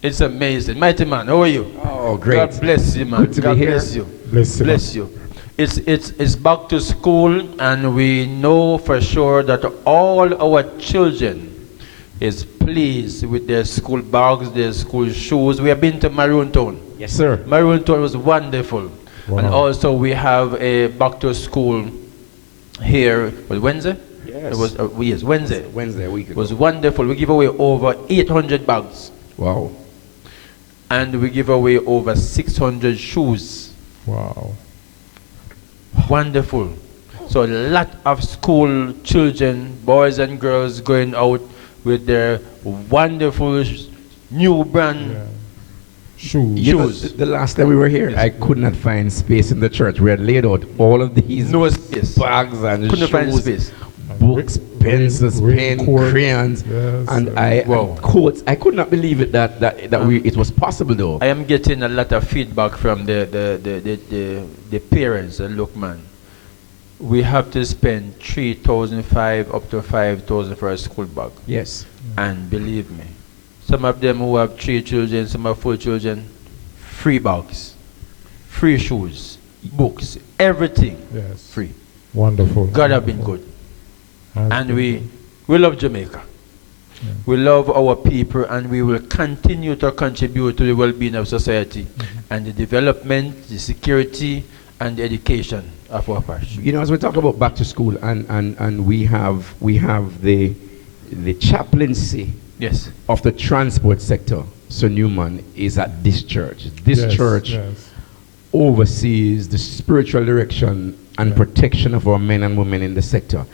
It's amazing. Mighty man, how are you? Oh, great. God bless you, man. Good to God be here. bless you. Bless you. It's back to school, and we know for sure that all our children is pleased with their school bags, their school shoes. We have been to Maroon Town. Yes, sir. Maroon Town was wonderful. Wow. And also we have a back to school here. Was Wednesday? Yes. It was yes, Wednesday. Wednesday, a week It ago. was wonderful. We give away over 800 bags. Wow. And we give away over 600 shoes. Wow. Wonderful. So a lot of school children, boys and girls, going out with their wonderful new brand Shoes. You know, the last time we were here, Yes. I could not find space in the church. We had laid out all of these No space. bags and Couldn't find shoes, space. books, pencils, pen, Raincoat. crayons, Yes, and Wow. coats. I could not believe it that it was possible though. I am getting a lot of feedback from the parents. And look, man, we have to spend 3,500 up to 5,000 for a school bag. Yes. And believe me, some of them who have 3 children, some have 4 children, free bags, free shoes, books, everything Yes. free. Wonderful. God have been good. Has And been we love Jamaica. Yeah. We love our people, and we will continue to contribute to the well-being of society and the development, the security, and the education of our parish. You know, as we talk about back to school, and we have the chaplaincy Yes. of the transport sector. So Newman is at this church. This Yes, church yes. oversees the spiritual direction and Yeah. protection of our men and women in the sector.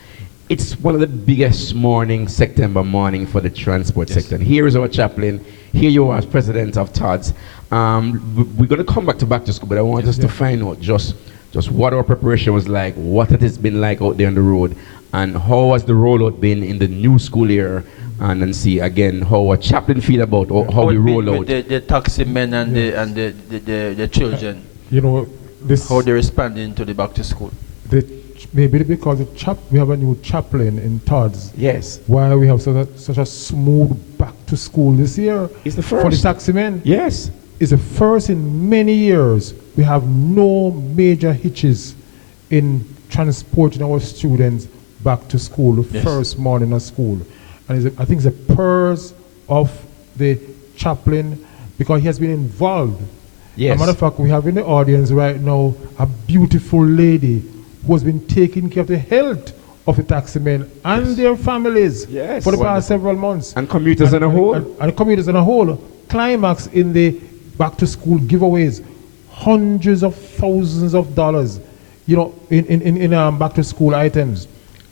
It's one of the biggest morning, September morning for the transport Yes. sector. And here is our chaplain. Here you are as president of TODS. We're going to come back to school, but I want us to find out just what our preparation was like, what it has been like out there on the road, and how has the rollout been in the new school year, and then see again how our chaplain feel about how we it roll been out. with the taxi men and the children, You know, this how they responding to the back to school. maybe because we have a new chaplain in TODS. Yes. Why we have such a smooth back to school this year? It's the For the first. taxi men. Yes. It's the first in many years. We have no major hitches in transporting our students back to school the Yes. first morning of school. And I think it's a purse of the chaplain because he has been involved. Yes. As a matter of fact, we have in the audience right now a beautiful lady who has been taking care of the health of the taximen and their families Yes. for the Wonderful. past several months. And commuters on a whole. And commuters on a whole. Climax in the back to school giveaways, hundreds of thousands of dollars, you know, in back to school items.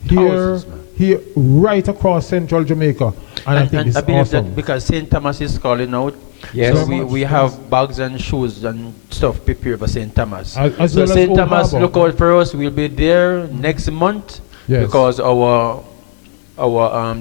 Thousands, man. Here, right across central Jamaica. And I think it's I believe awesome. that because St. Thomas is calling out, Yes. so So much, we yes. have bags and shoes and stuff prepared for St. Thomas. As So well as St. Old Thomas, Harbour. look out for us. We'll be there next month Yes. because our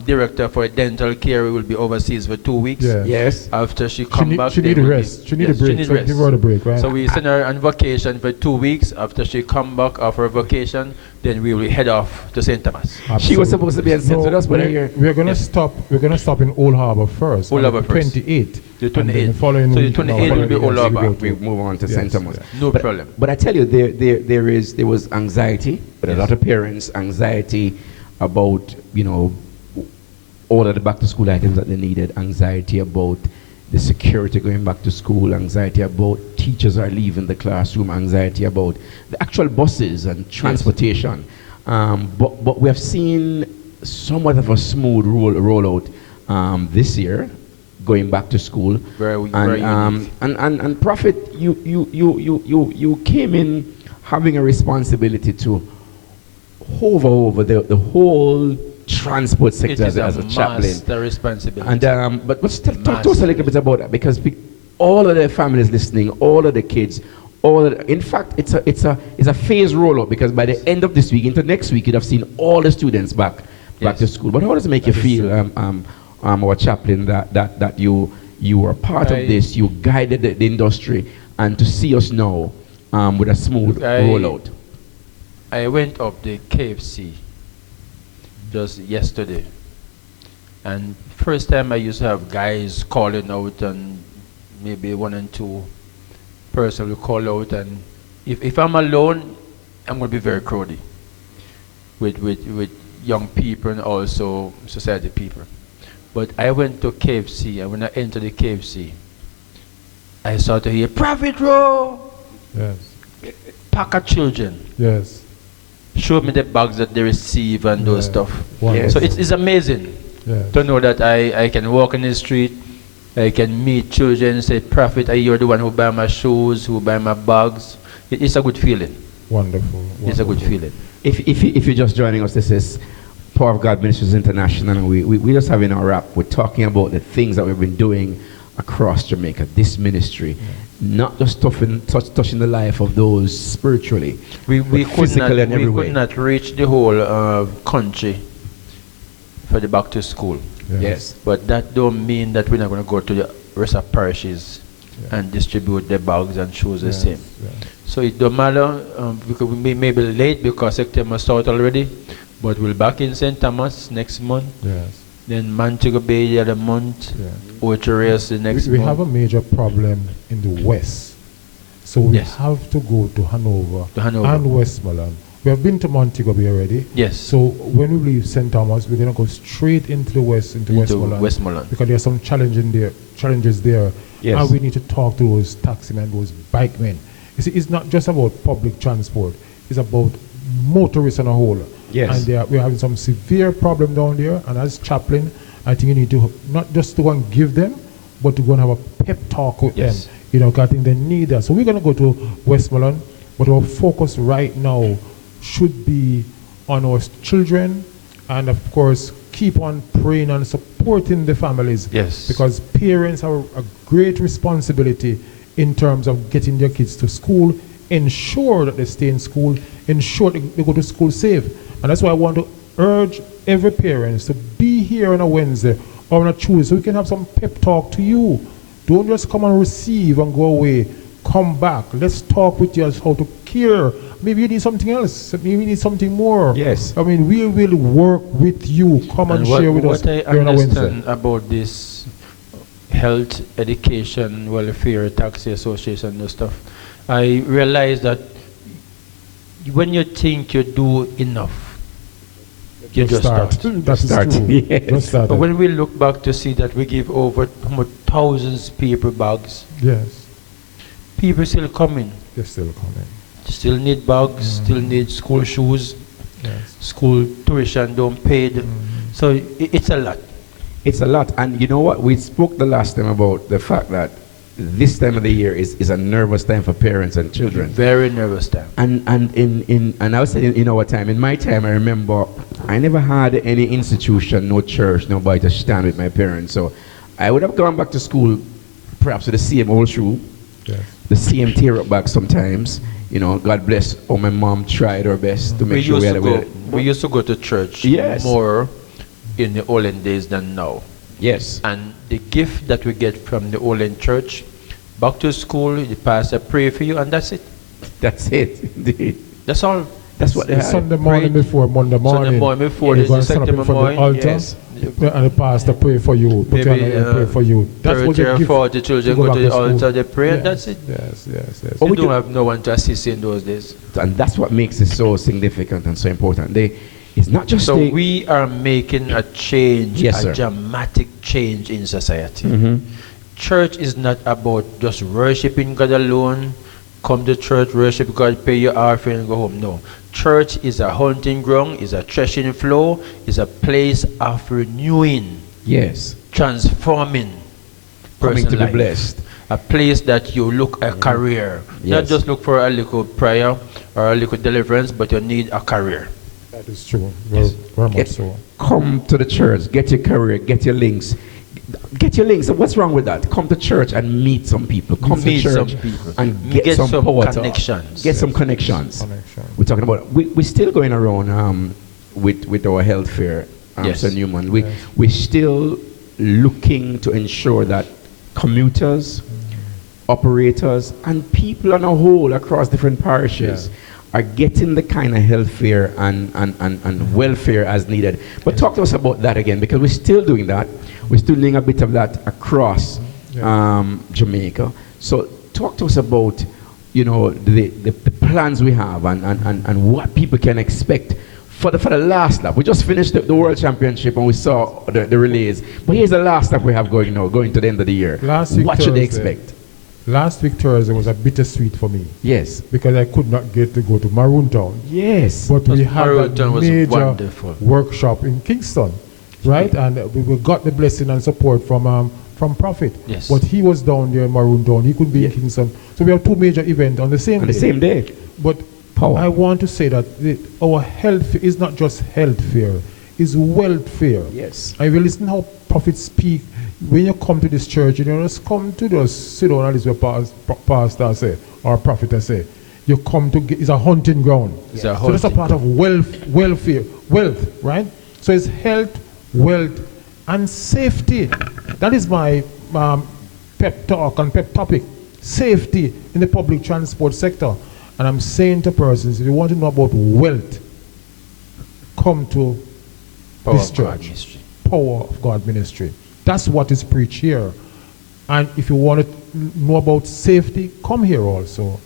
director for dental care will be overseas for 2 weeks. Yeah. Yes. After she come She back, need then a we'll rest. be- She need yes, a break. need So rest. give her a break, right? So we send her on vacation for 2 weeks. After she come back after vacation, then we will head off to St. Thomas. She was supposed to be in St. No, Thomas, but we're gonna Yes. stop. We're gonna stop in Old Harbour first. Old on Harbour the first. 28th. The And then 28th. following So the week, 28th will be yes, Old we Harbour. go we to- move on to Yes, St. Thomas. yes. No but, problem. But I tell you, there was anxiety, but a Yes. lot of parents, anxiety about, you know, all of the back to school items that they needed, anxiety about the security going back to school, anxiety about teachers are leaving the classroom, anxiety about the actual buses and transportation. But we have seen somewhat of a smooth rollout this year, going back to school. Very and Prophet, you came in having a responsibility to hover over the whole transport sector as a chaplain. The responsibility. And but talk to us a little bit about that, because all of the families listening, all of the kids, in fact, it's a phased rollout, because by the end of this week into next week, you'd have seen all the students back to school. But how does it make you feel, our chaplain, that you were part of this, you guided the industry, and to see us now with a smooth rollout? I went up the KFC just yesterday, and first time I used to have guys calling out, and maybe 1 and 2 person will call out, and if I'm alone, I'm going to be very crowdy with young people and also society people. But I went to KFC, and when I entered the KFC, I started to hear, Prophet Rowe! Yes. Pack of children. Yes. Show me the bags that they receive and those stuff. Yes. So it's amazing to know that I can walk in the street, I can meet children, say, Prophet, you're the one who buy my shoes, who buy my bags. It's a good feeling. Wonderful. It's a good feeling. If you're just joining us, this is Power of God Ministries International, and we're just having our wrap. We're talking about the things that we've been doing across Jamaica, this ministry. Not just touching the life of those spiritually, we could not reach the whole country for the back to school. Yes. But that don't mean that we're not going to go to the rest of parishes and distribute the bags and shoes the same. So it don't matter, because we may be late because September start already, but we'll back in St. Thomas next month. Yes. Then Montego Bay the other month, Ocho-Rios the next month. We have a major problem in the west. So we have to go to Hanover and Westmoreland. We have been to Montego Bay already. Yes. So when we leave St. Thomas, we're going to go straight into the west, into Westmoreland. Because there are some challenges there. Yes. And we need to talk to those taximen, those bikemen. You see, it's not just about public transport. It's about motorists on a whole. Yes. And we're having some severe problem down there. And as chaplain, I think you need to not just to go and give them, but to go and have a pep talk with them. You know, because I think they need that. So we're going to go to Westmoreland, but our focus right now should be on our children, and of course keep on praying and supporting the families. Yes. Because parents have a great responsibility in terms of getting their kids to school, ensure that they stay in school, ensure they go to school safe. And that's why I want to urge every parent to be here on a Wednesday or on a Tuesday so we can have some pep talk to you. Don't just come and receive and go away. Come back. Let's talk with you as how to care. Maybe you need something else. Maybe you need something more. Yes. I mean, we will work with you. Come and share with us. What I understand about this health, education, welfare, taxi association and stuff, I realize that when you think you do enough, you just start. That's true. Yes. Just start. But when we look back to see that we give over thousands of paper bags, Yes. people still coming. They're still coming. Still need bags, still need school shoes, school tuition don't paid. So it's a lot. It's a lot. And you know what? We spoke the last time about the fact that this time of the year is a nervous time for parents and children. Very nervous time. And I was saying in our time, in my time, I remember I never had any institution, no church, nobody to stand with my parents. So I would have gone back to school perhaps with the same old shoe, the same tear-up bag sometimes. You know, God bless. Oh, my mom tried her best to make sure we had a... We used to go to church more in the olden days than now. Yes. And the gift that we get from the olden church, back to school, the pastor pray for you, and that's it. That's it, indeed. That's all. That's what they had. Sunday morning before, Monday morning. Sunday morning before, the September morning. Yes. And the pastor pray for you. Put you on and pray for you. That's what they give. 40 children go to the altar, they pray, and that's it. Yes. But we don't have no one to assist in those days. And that's what makes it so significant and so important. It's not just So we are making a change, Yes, a sir. dramatic change in society. Mhm. Church is not about just worshiping God alone. Come to church, worship God, pay your offering, and go home. No. Church is a hunting ground, is a threshing floor, is a place of renewing, Yes. transforming, Coming person to be life. blessed. A place that you look a career. Not Yes. just look for a little prayer or a little deliverance, but you need a career. That is true. Very much so. Come to the church, get your career, get your links. Get your links. What's wrong with that? Come to church and meet some people. Come to Meet some church people. and Get get, some some power talk. connections. Get some connections. Connection. We're talking about. We're still going around with our health fair, Yes. Sir Newman. Yes. We're still looking to ensure that commuters, operators, and people on a whole across different parishes are getting the kind of health care and welfare as needed. But talk to us about that again, because we're still doing that. We're still doing a bit of that across Jamaica. So talk to us about, you know, the plans we have and what people can expect for the last lap. We just finished the World Championship and we saw the relays. But here's the last lap we have going now, going to the end of the year. What should they expect? Last week Thursday was a bittersweet for me Yes. because I could not get to go to Maroon Town. Yes. But we had Maroon a Town was major wonderful. workshop in Kingston, right? And we got the blessing and support from Prophet. Yes. But he was down there in Maroon Town. He couldn't be in Kingston. So we have two major events on the same On the day. same day. But Power. I want to say that our health is not just health fair, it's wealth fair. Yes. And if you listen how Prophet speak, when you come to this church, you don't just come to just sit down and listen to what pastor say or prophet say. You come to get, it's a hunting ground. It's a So that's a hunting part of welfare, wealth, right? So it's health, wealth, and safety. That is my pep talk and pep topic. Safety in the public transport sector. And I'm saying to persons, if you want to know about wealth, come to Power this of God church. ministry. Power of God ministry. That's what is preached here. And if you want to know about safety, come here also.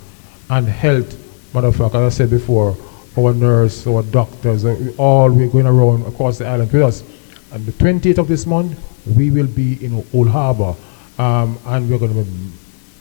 And health, matter of fact, as I said before, our nurse, our doctors, we're going around across the island with us. And the 28th of this month, we will be in Old Harbour. And we're going to be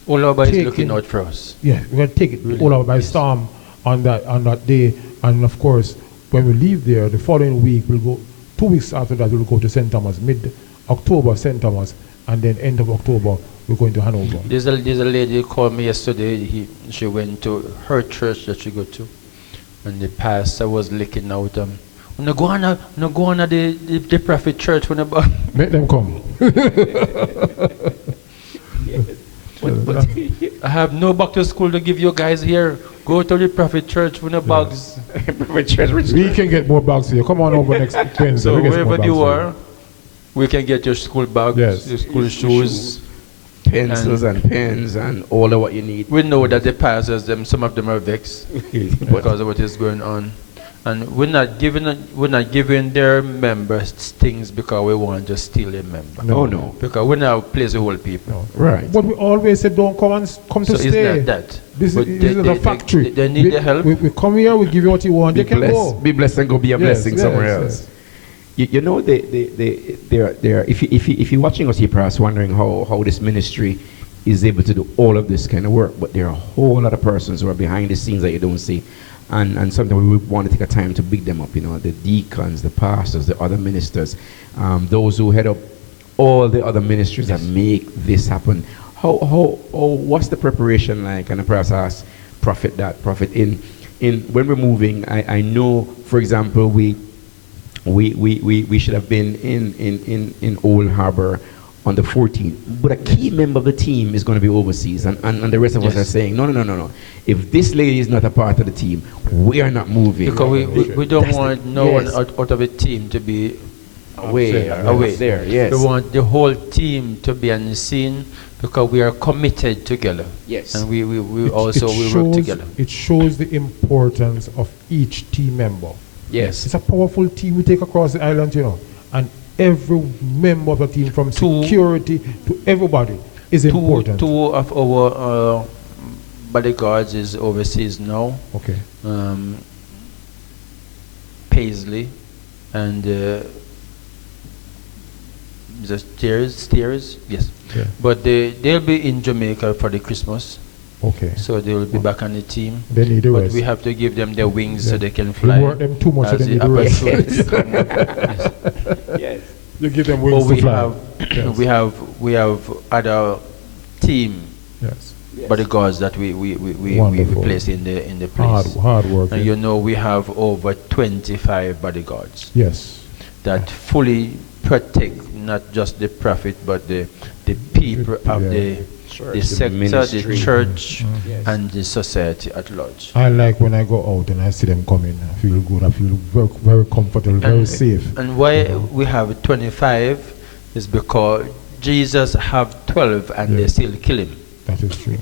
All over is taking- looking out for us. yeah, we're going to take it Really? all over by storm on that day. And of course, when we leave there, the following week, we'll go, 2 weeks after that, we'll go to St. Thomas, mid-October, St. Thomas, and then end of October, we're going to Hanover. There's a lady who called me yesterday. She went to her church that she go to, and the pastor was licking out no go on the prophet church when about Make them come. but I have no back to school to give you guys here. Go to the prophet church when the bags. We can get more bags here. Come on over next Wednesday. So we get some more wherever bags you here. are, we can get your school bags, Yes. your school shoes. Pencils and pens and all of what you need. We know that the pastors, some of them are vexed because of what is going on. And we're not giving their members things because we want to steal a member. No, no. Because we're not a place to hold people. No. Right. But we always say, don't come and come to So stay. it's not that. This But is a factory. They need the help. We come here, we give you what you want. Be You can blessed. go. Be blessed and go be a Yes, blessing yes, somewhere yes. else. You know, if you're watching us here, perhaps wondering how this ministry is able to do all of this kind of work, but there are a whole lot of persons who are behind the scenes that you don't see. And sometimes we want to take a time to big them up, you know, the deacons, the pastors, the other ministers, those who head up all the other ministries that make this happen. What's the preparation like? And I perhaps ask Prophet in when we're moving, I know, for example, we should have been in Old Harbor on the 14th, but a key member of the team is going to be overseas, and the rest of us are saying, no. If this lady is not a part of the team, we are not moving. Because we don't That's want the- no yes. one out of the team to be away. There, yes. We want the whole team to be on the scene because we are committed together. Yes. And we It work shows- together. It shows the importance of each team member. Yes. It's a powerful team we take across the island, you know. And every member of the team, from security to everybody, is important. Two of our bodyguards is overseas now. Okay. Paisley, and the Steers, yes. Yeah. But they'll be in Jamaica for the Christmas, Okay. so they will be back on the team. They need the But rest. we have to give them their wings so Yeah. they can You fly. work them too much, so as they need the the rest. opportunity come up. Yes. Yes. You give them But wings to we fly. have Yes. we have other team Yes. bodyguards that we Wonderful. place in the place. Hard work. And you know, we have over 25 bodyguards Yes. that fully protect not just the prophet but the people of Yeah. the Church, sector, the ministry. church, Yes. and the society at large. I like when I go out and I see them coming. I feel good. I feel very, very comfortable, very safe. And why we have 25 is because Jesus have 12 and Yeah. they still kill him. That is true.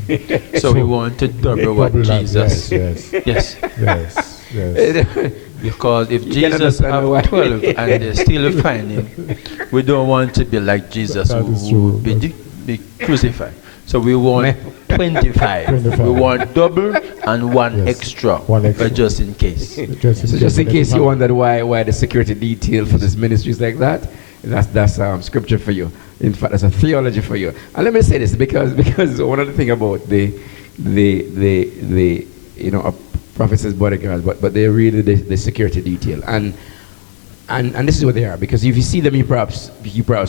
So we want to double what Double that, Jesus. Yes. Yes. Yes. Yes. Because if You can Jesus understand why. have 12 and they still find him, we don't want to be like Jesus That who is who true. would be crucified. So we want 25. 25. We want double and one Yes. extra, One extra. just in case. So just in case you wondered why the security detail for this ministry is like that, that's scripture for you. In fact, that's a theology for you. And let me say this because one of the thing about the prophet's bodyguards, but they're really the security detail. And this is what they are, because if you see them, you perhaps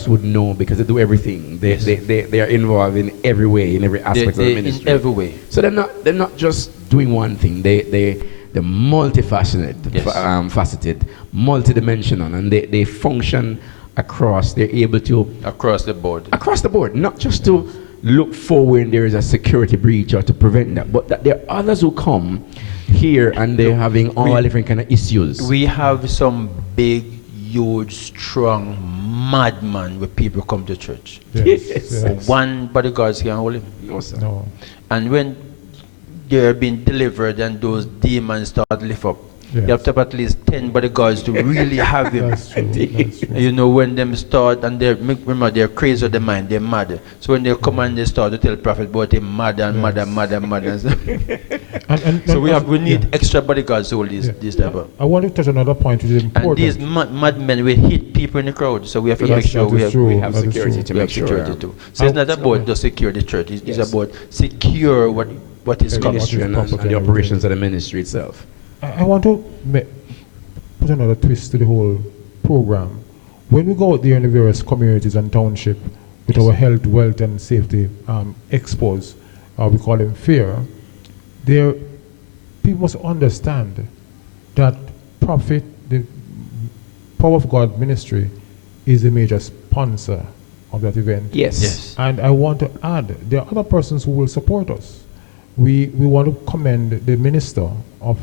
would know, because they do everything. They are involved in every way, in every aspect of the ministry. In every way. So they're not just doing one thing. They're multifaceted, Yes. faceted, multidimensional, and they function across. They're able to Across the board. not just to look for when there is a security breach or to prevent that, but that there are others who come here and they're having all different kind of issues. We have some big, huge, strong madman where people come to church. Yes. Yes. Yes. One bodyguards can hold him. No, sir. No. And when they're being delivered and those demons start to lift up, Yes. you have to have at least 10 bodyguards to really have him. That's true. That's true. You know, when them start and remember they're crazy of the mind, they're mad. So when they come and they start to tell prophet about him mad and mad and mad and mad. And So we need yeah. extra bodyguards to hold these type of. I want to touch on another point which is And important. these madmen will hit people in the crowd, so we have to Yes, make sure that we is have, true. We have That is security true. to we make have sure. security too. So it's not about just secure the church, it's Yes. about secure what is The coming. Ministry and property the and operations of the ministry itself. I want to put another twist to the whole program. When we go out there in the various communities and township with our health, wealth, and safety expos, we call them FAIR, people must understand that Prophet, the Power of God ministry, is the major sponsor of that event. Yes. Yes. And I want to add, there are other persons who will support us. We want to commend the Minister of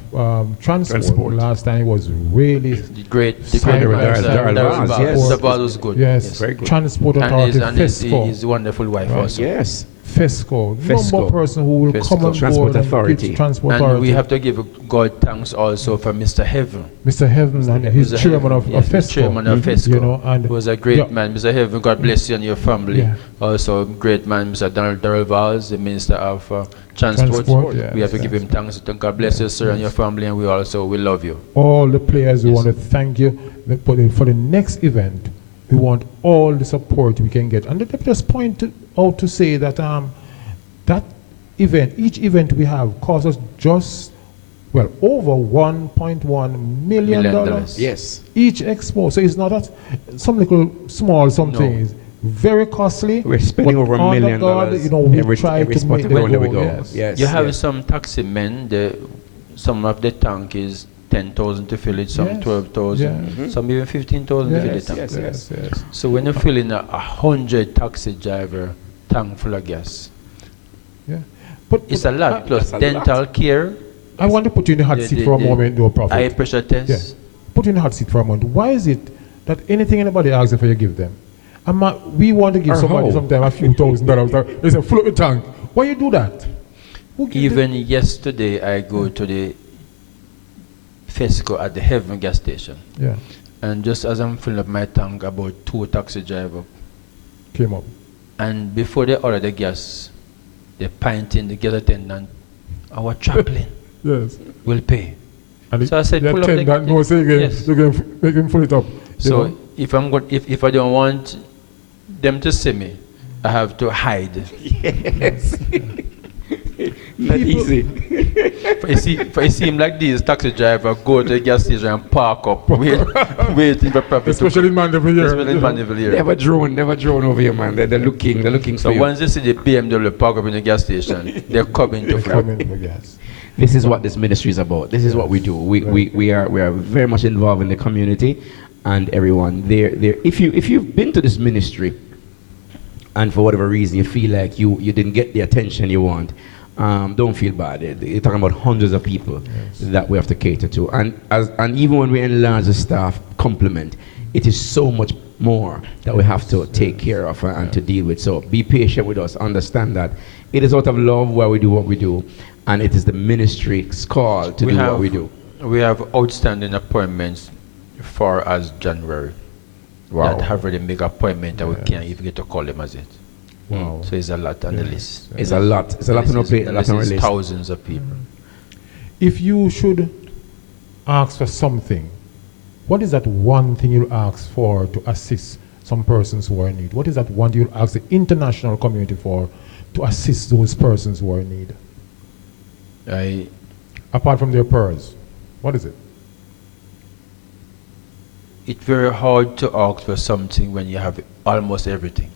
Transport. Last time he was really The great Simon Darrell Vaz, yes. The Vaz was good. yes, very good. Transport And Authority, his FESCO. wonderful wife Right. also. Yes. FESCO, FESCO. number person who will FESCO. come on Transport board and Authority. give Transport And Authority. we have to give God thanks also for Mr. Heaven. Mr. Heaven, and he's Mr. chairman of Yes, FESCO. chairman of FESCO. You know, and He was a great yeah. man. Mr. Heaven, God bless you and your family. Yeah. Also, great man, Mr. Darrell Vaz, the Minister of Transport. Yes, We have to give him thanks. God bless you, sir, and your family, and we love you. all the players, we Yes. want to thank you. But for the next event, we want all the support we can get. And let me just point out to say that that event, each event we have, costs us just, over $1.1 million. Yes. Each expo. So it's not that some little small something. No. It's very costly. We're spending but over $1 under million. God, you know, we every try to spot make and corner the we goal, go. yes. Yes. You have yes. some taxi men, some of the tank is 10,000 to fill it, some Yes. 12,000, Yeah. some even 15,000 to fill the Yes, tank. yes. So when you fill in 100 taxi driver tank full of gas, Yeah. But it's a lot. Plus That's a dental care, I want to put you in the hot seat for a moment, though, Prophet. high pressure test. Yeah. Put you in the hot seat for a moment. Why is it that anything anybody asks for, you give them? We want to give Or somebody how? sometime a few $1,000. They say, full up the tank. Why you do that? Who give Even yesterday, I go to the FESCO at the Heaven gas station. Yeah, And just as I'm filling up my tank, about 2 taxi drivers. came up. And before they order the gas, they pint in the gas attendant, our chaplain Yes. will pay. And So I said, pull up the- that no, say again, yes. you can make him pull it up. you So know? if I don't want them to see me, I have to hide. Yes. Not easy. If I see him like this, taxi driver go to the gas station and park up, waiting for profit. Especially in Mandeville here. Especially in Mandeville here. Never drone over here, man. They're looking So for you. once they see the BMW park up in the gas station, they're coming to Come front. in for gas. This is what this ministry is about. This is what we do. We are very much involved in the community, and everyone there. If you've been to this ministry, and for whatever reason you feel like you didn't get the attention you want, don't feel bad. You're talking about hundreds of people that we have to cater to, and even when we enlarge the staff complement, it is so much more that we have to take care of and to deal with. So be patient with us. Understand that it is out of love why we do what we do, and it is the ministry's call to do what we do. We have outstanding appointments for as January. Wow. That have already made appointment that we can't even get to call them as it. Wow. So it's a lot on the list. It's a lot. It's a lot on our plate. A lot on our list. Thousands of people. If you should ask for something, what is that one thing you'll ask for to assist some persons who are in need? What is that one thing you'll ask the international community for to assist those persons who are in need? Apart from their prayers, what is it? It's very hard to ask for something when you have almost everything.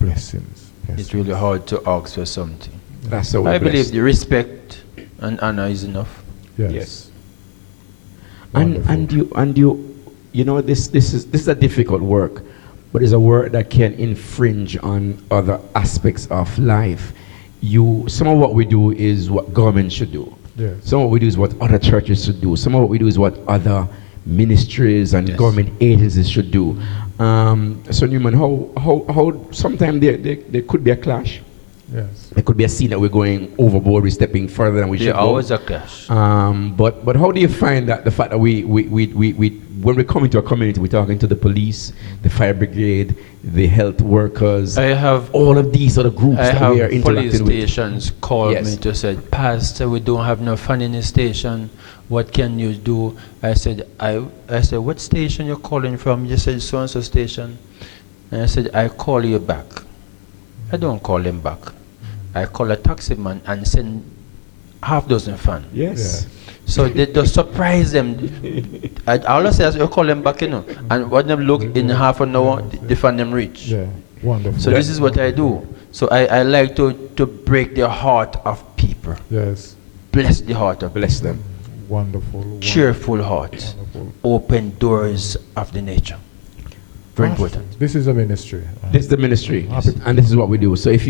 Blessings. It's really hard to ask for something. That's so. I believe the respect and honor is enough. Yes. And you know this is a difficult work, but it's a work that can infringe on other aspects of life. Some of what we do is what government should do. Yes. Some of what we do is what other churches should do. Some of what we do is what other ministries and government agencies should do. So Newman, how sometimes there could be a clash. Yes. There could be a scene that we're going overboard, we're stepping further than we should There's go. always a clash. But how do you find that the fact that we when we come into a community, we're talking to the police, the fire brigade, the health workers, all of these other groups that we are police interacting with. stations called me to say, Pastor, we don't have no fun in the station. What can you do? I said, what station you're calling from? You said so-and-so station. And I said, I call you back. I don't call them back. I call a taxi man and send half dozen fan. Yes. So they just surprise them. All I say is you call them back, you know. And when them look in half an hour, the fan them reach. Yeah. Wonderful. So this is what I do. So I like to break the heart of people. Yes. Bless the heart of Bless them. Wonderful. cheerful heart. Wonderful. Open doors of the nature. Very important. This is a ministry. This is the ministry, and this is what we do. So if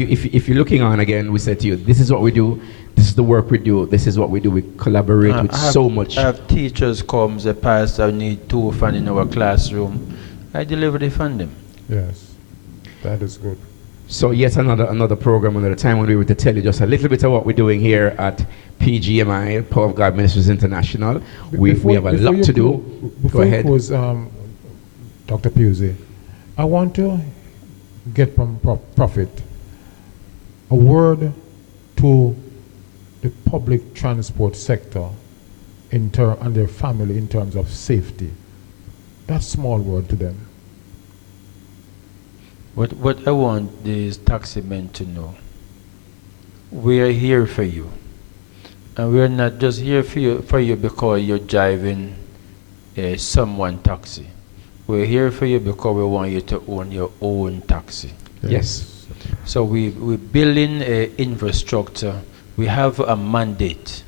you're looking on again, we said to you, this is what we do. This is the work we do. This is what we do. We collaborate with so much. I have teachers come, say, Pastor, I need 2 fan in our classroom. I deliver the funding. Yes, that is good. So yet another program, another time when we were to tell you just a little bit of what we're doing here at PGMI, Power of God Ministries International. We have a lot to do. Go ahead. Dr. Pusey, I want to get from Prophet a word to the public transport sector and their family in terms of safety. That small word to them. What I want these taxi men to know, we are here for you. And we're not just here for you because you're driving someone taxi. We're here for you because we want you to own your own taxi. Yes. So we're building an infrastructure. We have a mandate,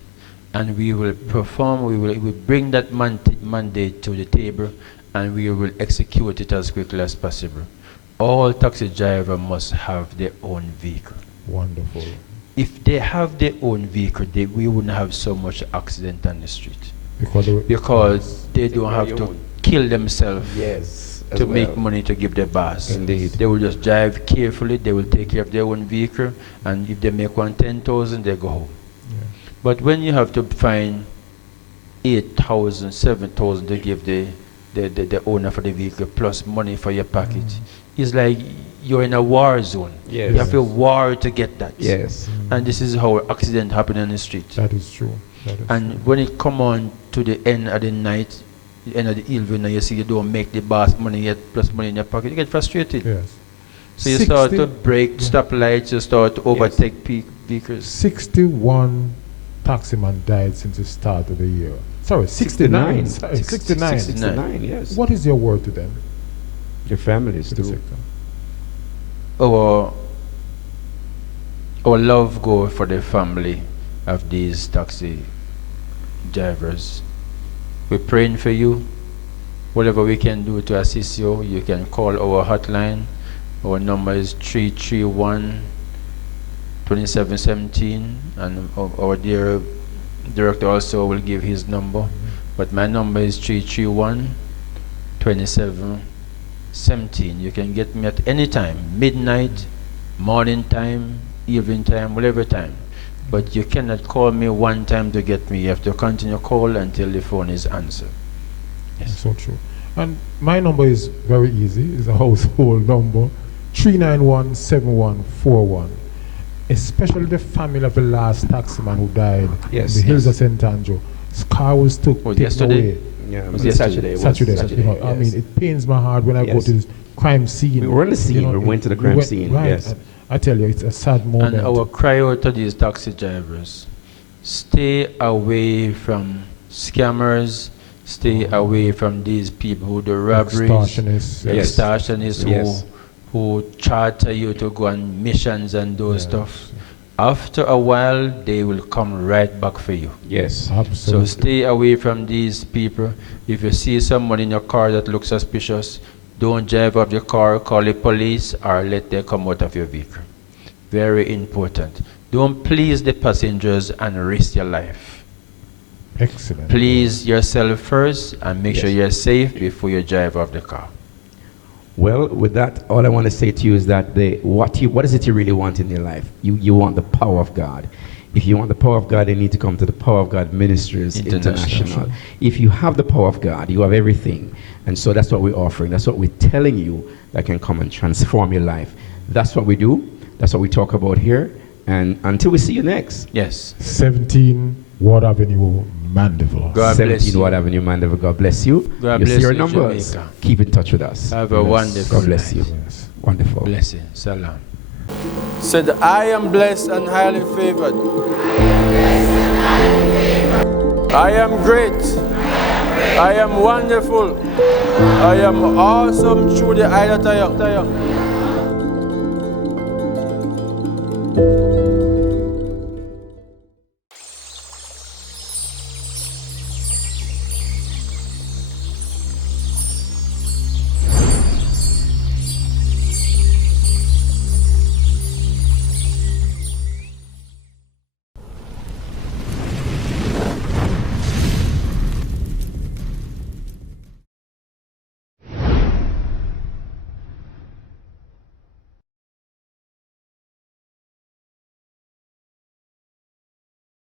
and we will perform. We will bring that mandate to the table, and we will execute it as quickly as possible. All taxi drivers must have their own vehicle. Wonderful. If they have their own vehicle, we wouldn't have so much accident on the street. Because they don't have to kill themselves to make money to give their boss. Indeed. They will just drive carefully, they will take care of their own vehicle, and if they make 10,000, they go home. Yeah. But when you have to find 8,000, 7,000 to give the owner for the vehicle plus money for your pocket, it's like you're in a war zone. Yes. You have to war to get that. Yes. And this is how accident happen on the street. That is true. That is And true. when it come on to the end of the night, the end of the evening, and you see you don't make the boss money yet, plus money in your pocket, you get frustrated. Yes. So you start to break stoplights, you start to overtake vehicles. 61 taximan died since the start of the year. Sorry, 69. 69, yes. What is your word to them? Your families To the too. sector? Our love go for the family of these taxi drivers. We're praying for you. Whatever we can do to assist you, you can call our hotline. Our number is 331-2717, and our dear director also will give his number. But my number is 331-2717. You can get me at any time, midnight, morning time, evening time, whatever time. But you cannot call me one time to get me. You have to continue call until the phone is answered. Yes. So true. And my number is very easy. It's a household number. 391-7141. Especially the family of the last taximan who died in the hills of St. Andrew. His car was taken yesterday? away. Yeah, Was it Saturday? Saturday. Saturday, You know, I yes. mean, it pains my heart when I go Yes. to the crime scene. We were on the scene. We went to the crime scene. Right. Yes. I tell you, it's a sad moment. And our cry out to these taxi drivers: stay away from scammers, stay away from these people who do robberies, Extortionists. extortionists who charter you to go on missions and those stuff. After a while, they will come right back for you. Yes. Absolutely. So stay away from these people. If you see someone in your car that looks suspicious, don't drive up your car, call the police, or let them come out of your vehicle. Very important. Don't please the passengers and risk your life. Excellent. Please yourself first and make sure you're safe before you drive off the car. Well, with that, all I want to say to you is that what is it you really want in your life? You want the power of God. If you want the power of God, you need to come to the Power of God Ministries International. If you have the power of God, you have everything. And so that's what we're offering. That's what we're telling you that can come and transform your life. That's what we do. That's what we talk about here. And until we see you next. Yes. 17 Ward Avenue, Mandeville. God bless 17 you. Ward Avenue, Mandeville. God bless you. God You bless see your you, numbers. Jamaica. Keep in touch with us. Have a wonderful God bless you. Yes. Wonderful. Blessing. Salam. Said, I am blessed and highly favored. I am great. I am wonderful. I am awesome through the eye that I am.